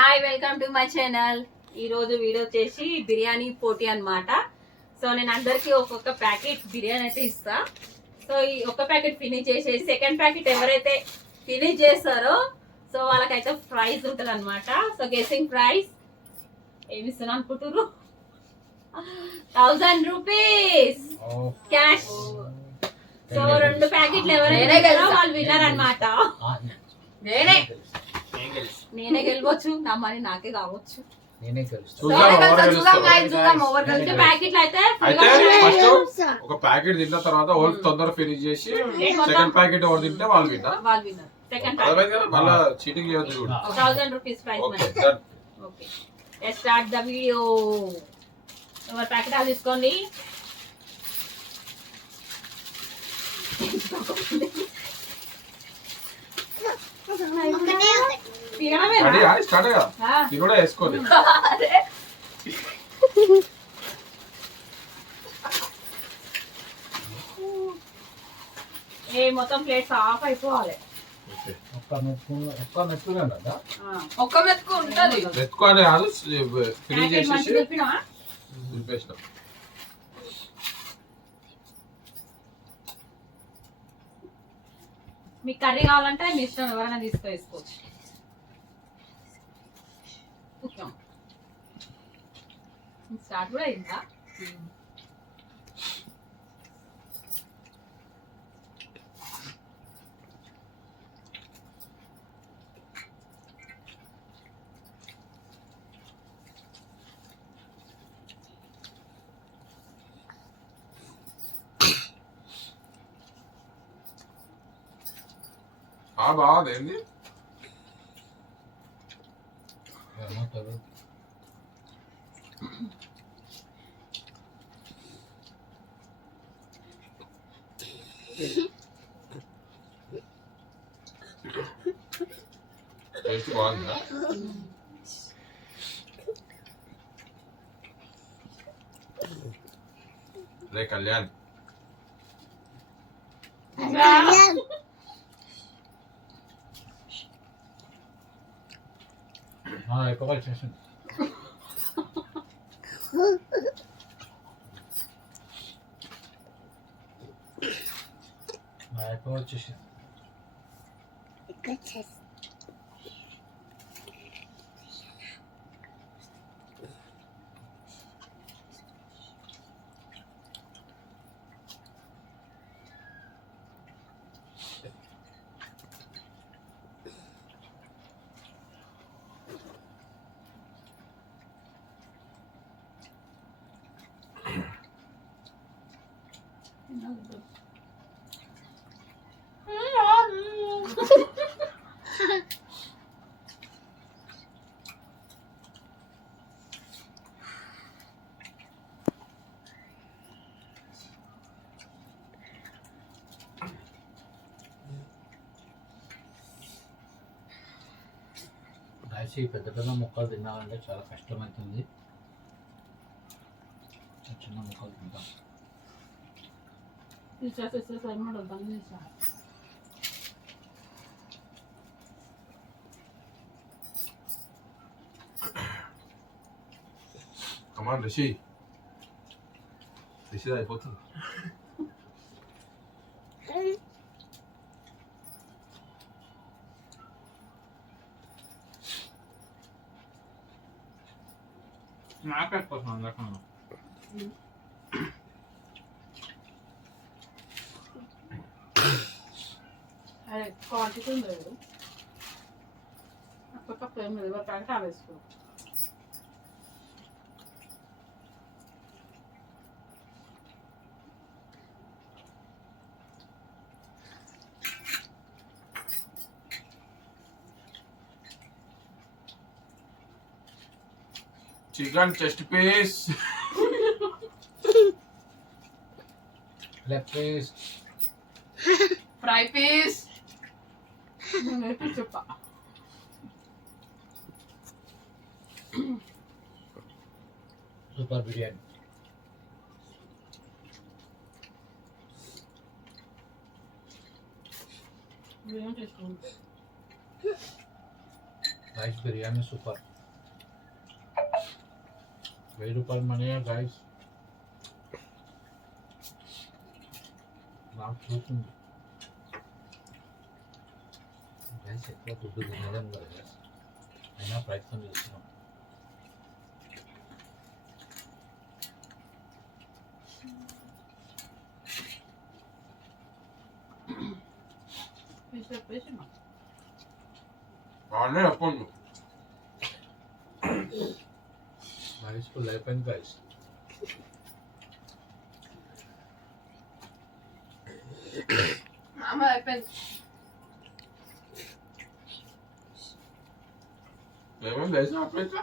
Hi, welcome to my channel. ఈ రోజు video వచ్చేసి బిర్యానీ పోటీ అన్నమాట. సో నేను అందరికి ఒక్కొక్క ప్యాకెట్ బిర్యానీ అయితే ఇస్తా. సో ఈ ఒక్క ప్యాకెట్ ఫినిష్ చేసేసి సెకండ్ ప్యాకెట్ ఎవరైతే ఫినిష్ చేస్తారో సో వాళ్ళకైతే ప్రైజ్ ఉంటుంది అనమాట. సో గెస్సింగ్ ప్రైజ్ ఏమి ఇస్తున్నా అనుకుంటున్నారు? 1000 రూపీస్ క్యాష్. సో 2 ప్యాకెట్లు ఎవరైతే వాళ్ళు విన్నర్ అనమాట. నేనే గెలవచ్చు, నా మనీ నాకే కావచ్చు. ఒక ప్యాకెట్ తిన్న తర్వాత తొందరగా ఫినిష్ చేసి సెకండ్ ప్యాకెట్ ఎవరు తింటే వాళ్ళు విన్నర్. మళ్ళీ చీటింగ్ చేయొద్దు కూడా. 1000 rupees prize money. Okay, let's start the video. ఎవరి ప్యాకెట్ అది తీసుకోండి. వేసుకోండి. మొత్తం ప్లేట్స్ ఆఫ్ అయిపోవాలి. ఒక్క మెతుకు ఉంటది. మెతుకు అని కాదు, ఫినిష్ చేసేసి దింపేసినాం. మీకు కర్రీ కావాలంటే మీ ఇష్టం, ఎవరైనా తీసుకోవచ్చు. స్టార్ట్ కూడా అయిందా? బాగుంది. టేస్ట్ బాగుందా? రే కళ్యాణ్, ఎక్కువ వచ్చేసింది. ఎక్కువ వచ్చేసింది. పెద్ద పెద్ద ముక్కలు తినాలంటే చాలా కష్టమవుతుంది. చిన్న ముక్కలు తింటాం. కమాన్ రిషి అయిపోతుంది. నాకెక్కువ క్వాంటిటీ లేదు, తక్కువ ఏం లేదు. ప్యాకెట్ ఆవేసుకో. Chicken chest piece, leg piece, fry piece, చెప్పా. Super biryani. Rice biryani super. రూపాయలు మనీ గైస్. నాకు చూస్తుంది గైస్, ఎక్కువ దుడ్డు తినలేం కదా గైస్, అయినా ప్రయత్నం చేస్తున్నాం. వాళ్ళే చెప్పండి. గైస్ ఫుల్ అయిపోయింది గైస్. మామ అయిపోయింది. ఏమేమి లేచి అప్పుడైతే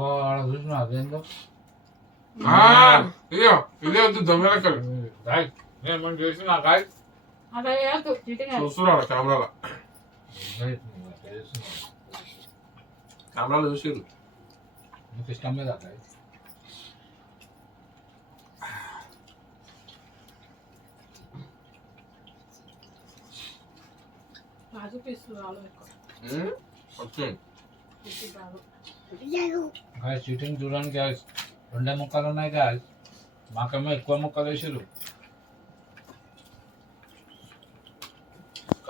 ఆడ చూసిన అదేందో ఇదే వద్దు దొంగలెక్కలు గైస్, నేను మనం చేసిన గైస్ అదే చీటింగ్. చూస్తున్నారు కెమెరాలో. కెమెరాలో చూసిర్రు. మీకు ఇష్టం లేదా గైస్? రాజు పీసు రాళ్ళు ఎక్కువ. వచ్చింది గైస్ చీటింగ్ చూడండి గైస్, 2 ముక్కలు ఉన్నాయి గైస్, మాకేమో ఎక్కువ ముక్కలు వేసారు.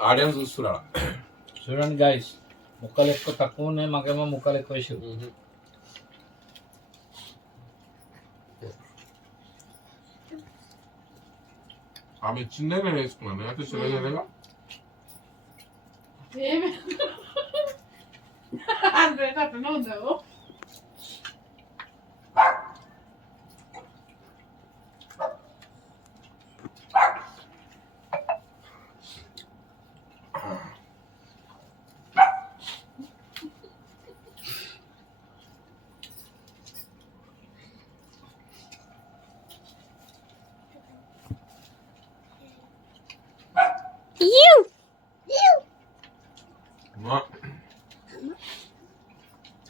ఆడియన్స్ చూస్తున్నారా? చూడండి గైస్, ముక్కలు ఎక్కువ తక్కువ ఉన్నాయి, మాకేమో ముక్కలు ఎక్కువ వేసారు. ఆమె ఇచ్చిందే నేను వేసుకున్నాను, నేనైతే చిన్నగా ఏమి అంతే అట్లనే ఉందావు.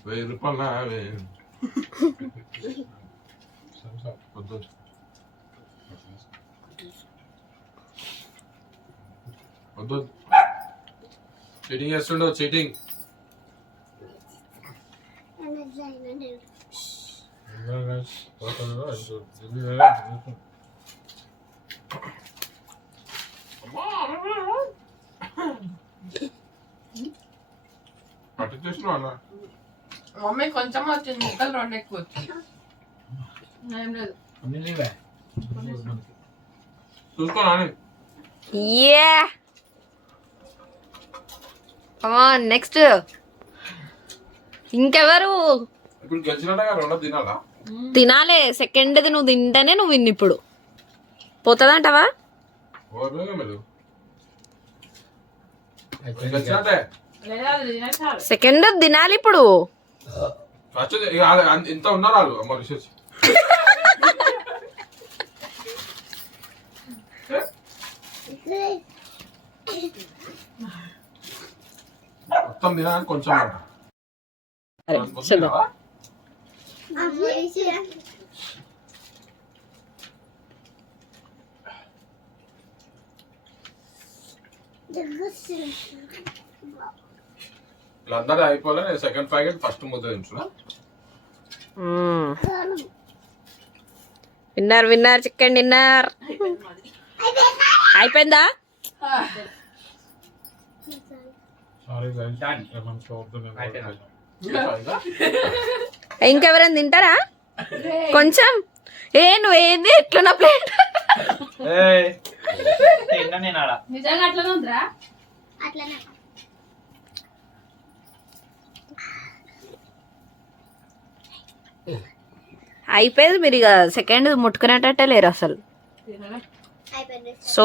₹1000 వద్దు. వద్దు, చీటింగ్ చేస్తుండవు, చీటింగ్. పట్టించేసిన అన్న మమ్మీ కొంచెం వచ్చింది, ముక్కలు 2 ఎక్కువ వచ్చింది. ఏం లేదు. అన్ని లేవే చూసుకోనా? నెక్స్ట్ ఇంకెవరు ఇప్పుడు గెలిచినట్టుగా 2 తినాలా? తినాలే? సెకండ్ది నువ్వు తింటేనే నువ్వు విన్. ఇప్పుడు పోతుందంటావా? మీరు గెలిచినట్టే. లేదా అది తినే చాలు. సెకండ్ తినాలి ఇప్పుడు. ఫస్ట్ ఇంత ఉన్నారు వాళ్ళు అమ్మ రిసెర్చ్. మొత్తం తినడానికి కొంచెం అంట. చూద్దాం. వీళ్ళందరూ అయిపోలే, నేను సెకండ్ ప్యాకెట్ ఫస్ట్ ముద్ద తింటున్నా. విన్నర్ చికెన్ డిన్నర్ అయిపోయిందా? ఇంకెవరైనా తింటారా కొంచెం? నువ్వేంది ఎట్లున్నా ప్లేట్? నిజంగా అట్లనే ఉందిరా. అయిపోయింది. మీరు ఇక సెకండ్ ముట్టుకునేటట్టే లేరు అసలు. So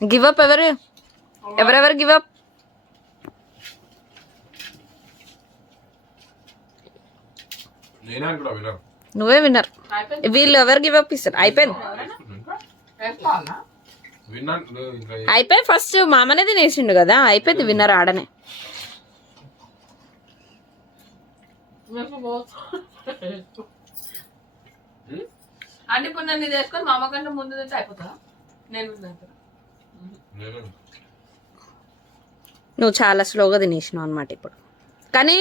give up. ఎవరెవరు గివ్ అప్? నేనే అనుకున్నా వినర్. నువ్వే విన్నర్. వీళ్ళు ఎవరు గివ్ అప్ ఇస్తారు? అయిపోయింది. అయిపోయి ఫస్ట్ మామనే తినేసిండు కదా, అయిపోయింది. విన్నర్ ఆడనే. అంటే ఇప్పుడు నన్ను ఇది వేసుకొని మా అమ్మ కంటే ముందు తింటే అయిపోతుందా? నేను తింటా. నువ్వు చాలా స్లోగా తినేసినావు అనమాట ఇప్పుడు. కానీ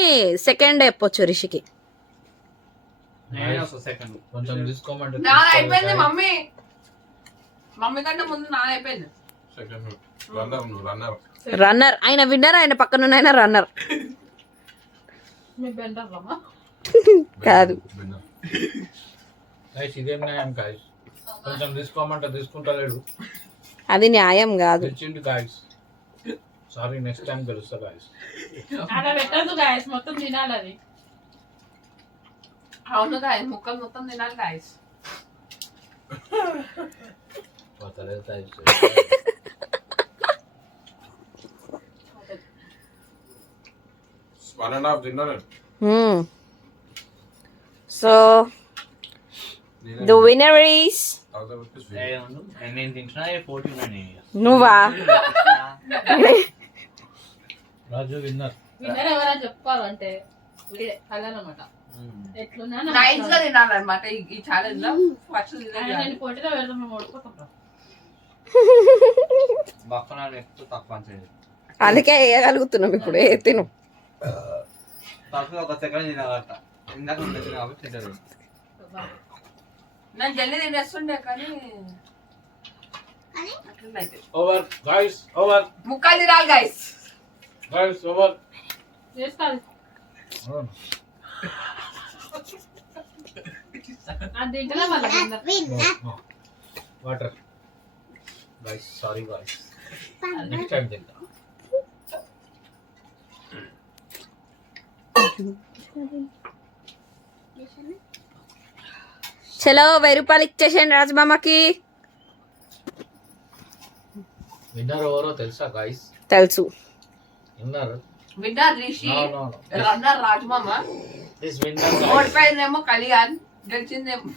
సెకండ్ చెప్పొచ్చు రిషికి. కొంచెం తీసుకోమంటే నాది అయిపోయింది మమ్మీ. మమ్మీ కంటే ముందు నాది అయిపోయింది. Second runner runner. ఆయన విన్నర్, ఆయన పక్కన ఆయన రన్నర్ మీ బెండర్ రమ్మా. కాదు. గైస్ ఇదేం న్యాయం గైస్? కొంచెం తీసుకోమంటే తీసుకుంటలేడు. అది న్యాయం కాదు. తెచ్చిండు గైస్. సారీ, నెక్స్ట్ టైం తెలుస్తా గైస్. అలా పెట్టద్దు గాయస్, మొత్తం తినాలి అది. అవును గాయస్, ముక్కలు మొత్తం తినాలి గాయస్. పోతలేదు గైస్. 1.5 తిన్నాను. So the winner is 1000 rupees. నేను తింటున్నా 14 నువ్వా? రాజు విన్నర్. విన్నర్ ఎవరైనా చెప్పుకోవాలంటే వీడే కలనమాట. ఎట్లున్నా నైస్ గా తినాలన్నమాట ఈ ఛాలెంజ్ లో. ఫస్ట్ నేను పోటీలో వెళ్దాం, మేము ఓడిపోతాం. బక్కనాలు ఎక్కువ తక్కువ అంచండి. అందుకే వేయగలుగుతున్నాం ఇప్పుడు. తిను. తక్కువ ఒక సెకండ్ తినగలట. ఇందాక ఉండొచ్చు కాబట్టి తింటారు. నేను జల్దీ తినేస్తుండే కానీ అట్లయితే ఓవర్ గైస్, ఓవర్ ముక్కలు తినాలి గైస్. Guys, over. చేసుకోవాలి అది తింటలే మళ్ళీ winner. Water guys, sorry guys, next time తింటా. చలో 1000 రూపాయలు ఇచ్చేసేయండి రాజమామకి. విన్నర్ ఎవరో తెలుసా గైస్? తెలుసు. విన్నర్ విన్నర్ రిషి, రన్నర్ రాజమామ, దిస్ విన్నర్ ఓడిపోయిందేమో కళ్యాణ్, గెలిచిందేమో.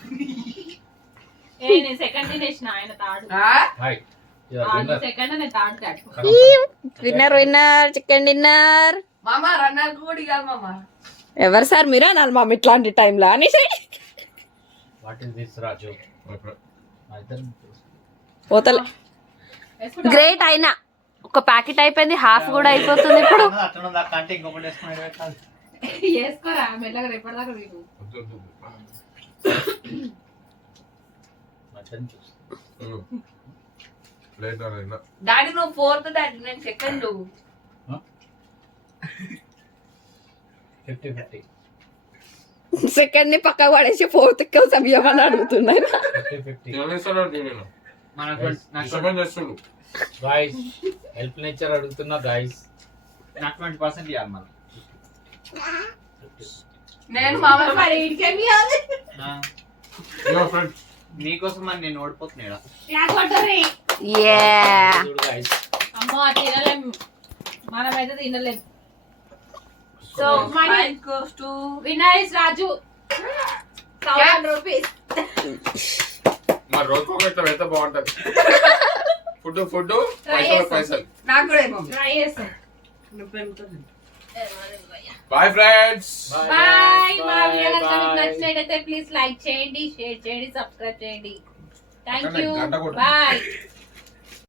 నేను సెకండ్ తినేసిన, ఆయన third. Hi your winner. Second నేను third cat. Winner winner chicken dinner. మామ రన్నర్ కూడా ఇవ్వాలి మామ. ఎవరు సార్ మీరు అనాలి మామ ఇట్లాంటి టైంలో అనేసి. What is this Raju? పోతలే. గ్రేట్ అయినా ఒక ప్యాకెట్ అయిపోయింది, హాఫ్ కూడా అయిపోతుంది ఇప్పుడు. అట్లా కంటే ఇంకొకటి వేసుకుని వేసుకోరా మెల్లగా రేపటిదాకా వీడు. డాడీ నువ్వు ఫోర్త్, డాడీ నేను సెకండ్. 50-50. సెకండ్ ని పక్క పడేసి ఫోర్త్ కోసం ఇవ్వమని అడుగుతున్నాయి. 50-50. గైస్ హెల్ప్ నేచర్ అడుగుతున్నా గైస్. నాకు 20% ఇవ్వాలి మళ్ళీ. నేను మామ మరి ఇంకేమి కాదు. నీకోసం మరి నేను ఓడిపోతున్నాడా? క్లాస్ పట్టరి. చూడు గైస్. అమ్మో అది తినలేం, మనమైతే తినలేం. So So money mine goes to winner is Raju, 1000 rupees. మా రోజు ఇట్లా పెడితే బాగుంటది. ఫుడ్ పైసలు. నాకు కూడా ఏమో. ట్రై చేస్తాం. Bye friends. బాయ్. మా వీడియో కనుక మీకు నచ్చినట్లయితే ప్లీజ్ లైక్ చేయండి, షేర్ చేయండి, సబ్స్క్రైబ్ చేయండి. Thank you. గంట కొట్టు. బాయ్.